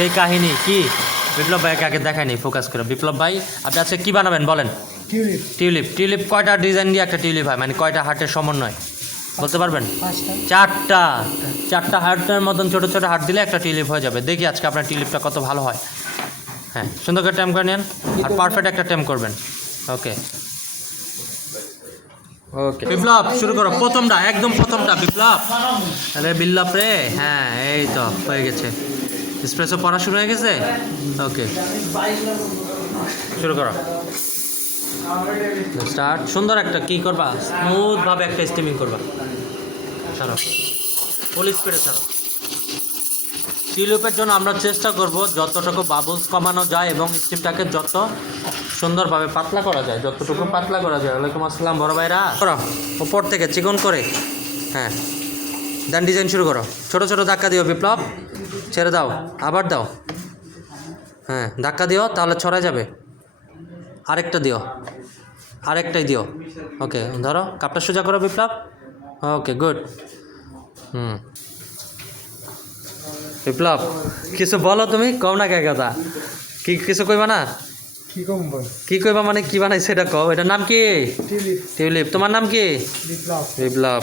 সেই কাহিনী কি বিপ্লব ভাইকে আগে দেখায়নি ফোকাস করে। বিপ্লব ভাই আপনি আজকে কী বানাবেন বলেন? টিউলিপ। টিউলিপ। টিউলিপ কয়টা ডিজাইন দিয়ে একটা টিউলিপ হয়, মানে কয়টা হার্টের সমন্বয় বলতে পারবেন? 5টা। চারটা হার্টের মতন ছোটো ছোটো হার্ট দিলে একটা টিউলিপ হয়ে যাবে। দেখি আজকে আপনার টিউলিপটা কত ভালো হয়। হ্যাঁ, সুন্দর করে টেম করে নেন আর পারফেক্ট একটা টেম করবেন। ওকে ওকে বিপ্লব শুরু করো। প্রথমটা, একদম প্রথমটা বিপ্লব। আরে বিপ্লব রে, হ্যাঁ এই তো হয়ে গেছে। এসপ্রেসো পড়া শুরু হয়ে গেছে। ওকে শুরু করো, স্টার্ট। সুন্দর একটা কী করবা, স্মুথভাবে একটা স্টিমিং করবা। ছাড়ো, ফুল স্পিডে ছাড়ো। টিউলিপের জন্য আমরা চেষ্টা করব যতটুকু বাবলস কমানো যায় এবং স্টিমটাকে যত সুন্দরভাবে পাতলা করা যায়, যতটুকু পাতলা করা যায়। ওয়ালাইকুম আসসালাম বড় ভাইরা। করো উপর থেকে চিকন করে। হ্যাঁ, দেন ডিজাইন শুরু করো। ছোট ছোট ধাক্কা দিও বিপ্লব, ছেড়ে দাও, আবার দাও। হ্যাঁ, ধাক্কা দিও তাহলে ছড়া যাবে। আরেকটা দিও, আরেকটাই দিও। ওকে ধরো, কাপটা সোজা করো বিপ্লব। Okay good. বিপ্লব কিছু বলো, তুমি কম না কে কথা? কি কিছু কইবা না? কি কম বল? কি কইবা মানে কি বানাইছে এটা কও। এটার নাম কি? টিউলিপ। টিউলিপ। তোমার নাম কি? বিপ্লব। বিপ্লব।